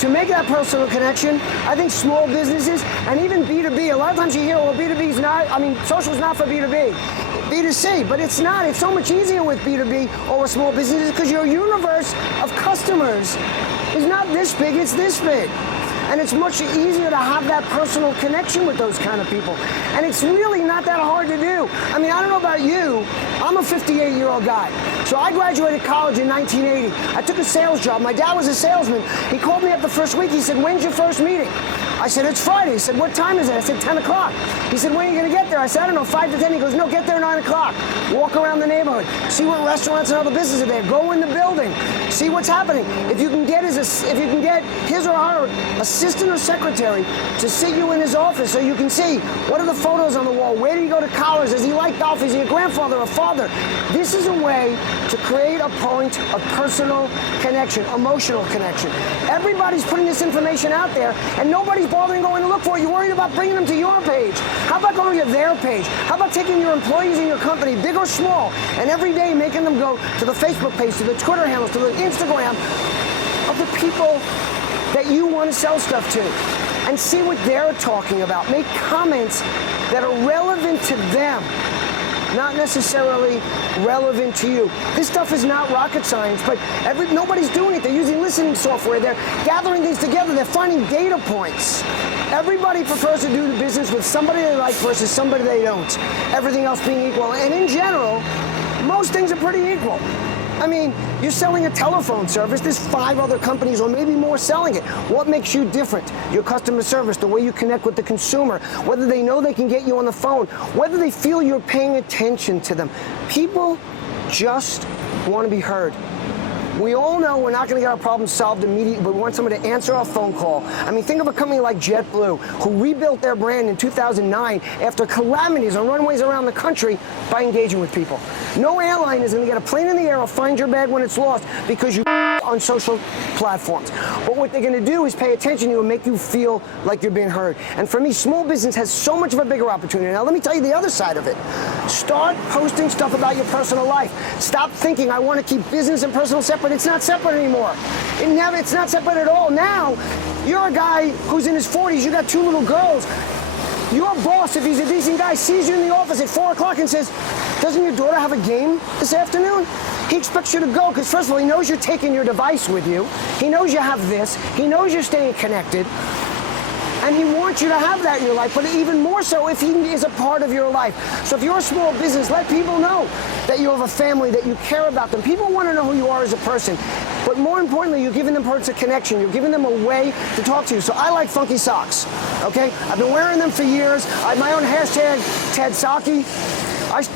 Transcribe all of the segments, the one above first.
to make that personal connection, I think small businesses and even B2B, a lot of times you hear, well, B2B is not, social is not for B2B, B2C, but it's not. It's so much easier with B2B or with small businesses because your universe of customers is not this big, it's this big. And it's much easier to have that personal connection with those kind of people. And it's really not that hard to do. I don't know about you, I'm a 58-year-old guy. So I graduated college in 1980. I took a sales job. My dad was a salesman. He called me up the first week. He said, when's your first meeting? I said, it's Friday. He said, what time is it? I said, 10 o'clock. He said, when are you going to get there? I said, I don't know, 5 to 10. He goes, no, get there 9 o'clock. Walk around the neighborhood. See what restaurants and other businesses are there. Go in the building. See what's happening. If you can get his or her assistant or secretary to sit you in his office so you can see what are the photos on the wall, where did he go to college, does he like golf, is he a grandfather or father? This is a way to create a point of personal connection, emotional connection. Everybody's putting this information out there and nobody's bothering going to look for it. You're worried about bringing them to your page. How about going to their page? How about taking your employees in your company, big or small, and every day making them go to the Facebook page, to the Twitter handles, to the Instagram of the people that you want to sell stuff to, and see what they're talking about. Make comments that are relevant to them, not necessarily relevant to you. This stuff is not rocket science, but nobody's doing it. They're using listening software. They're gathering things together. They're finding data points. Everybody prefers to do business with somebody they like versus somebody they don't. Everything else being equal. And in general, most things are pretty equal. You're selling a telephone service. There's 5 other companies or maybe more selling it. What makes you different? Your customer service, the way you connect with the consumer, whether they know they can get you on the phone, whether they feel you're paying attention to them. People just want to be heard. We all know we're not going to get our problems solved immediately, but we want someone to answer our phone call. Think of a company like JetBlue, who rebuilt their brand in 2009 after calamities on runways around the country by engaging with people. No airline is going to get a plane in the air or find your bag when it's lost because you on social platforms. But what they're going to do is pay attention to you and make you feel like you're being heard. And for me, small business has so much of a bigger opportunity. Now, let me tell you the other side of it. Start posting stuff about your personal life. Stop thinking, I want to keep business and personal separate. It's not separate anymore. It's not separate at all. Now, you're a guy who's in his 40s. You got 2 little girls. Your boss, if he's a decent guy, sees you in the office at 4 o'clock and says, doesn't your daughter have a game this afternoon? He expects you to go because, first of all, he knows you're taking your device with you. He knows you have this. He knows you're staying connected. And he wants you to have that in your life, but even more so if he is a part of your life. So if you're a small business, let people know that you have a family, that you care about them. People want to know who you are as a person. But more importantly, you're giving them parts of connection. You're giving them a way to talk to you. So I like funky socks, okay? I've been wearing them for years. I have my own hashtag, Ted Socky.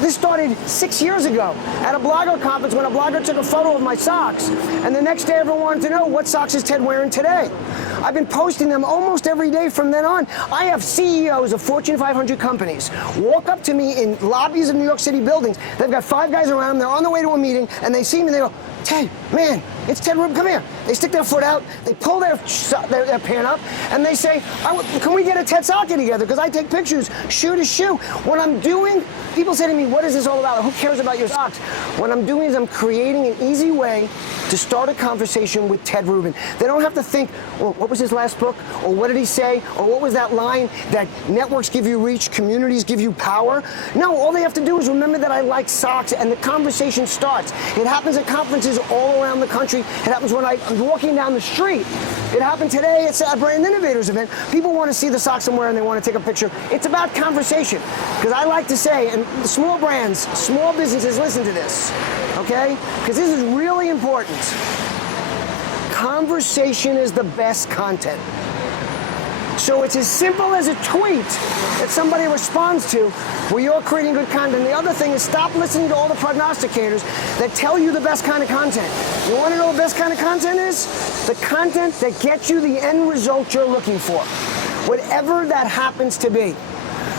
This started 6 years ago at a blogger conference when a blogger took a photo of my socks. And the next day, everyone wanted to know, what socks is Ted wearing today? I've been posting them almost every day from then on. I have CEOs of Fortune 500 companies walk up to me in lobbies of New York City buildings. They've got 5 guys around them. They're on their way to a meeting, and they see me, and they go, Ted, man, it's Ted Rubin, come here. They stick their foot out, they pull their pant up, and they say, can we get a Ted Socky together? Because I take pictures, shoe to shoe. What I'm doing, people say to me, what is this all about? Who cares about your socks? What I'm doing is I'm creating an easy way to start a conversation with Ted Rubin. They don't have to think, well, what was his last book? Or what did he say? Or what was that line that networks give you reach, communities give you power? No, all they have to do is remember that I like socks, and the conversation starts. It happens at conferences all around the country. It happens when I'm walking down the street. It happened today at a Brand Innovators event. People want to see the socks I'm wearing, they want to take a picture. It's about conversation. Because I like to say, and small brands, small businesses, listen to this, okay? Because this is really important. Conversation is the best content. So it's as simple as a tweet that somebody responds to where you're creating good content. The other thing is stop listening to all the prognosticators that tell you the best kind of content. You want to know what the best kind of content is? The content that gets you the end result you're looking for, whatever that happens to be.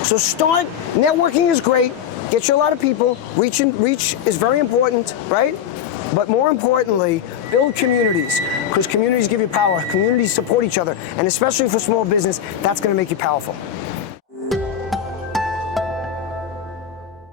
So start. Networking is great. Get you a lot of people. Reach is very important, right? But more importantly, build communities, because communities give you power. Communities support each other, and especially for small business, that's going to make you powerful.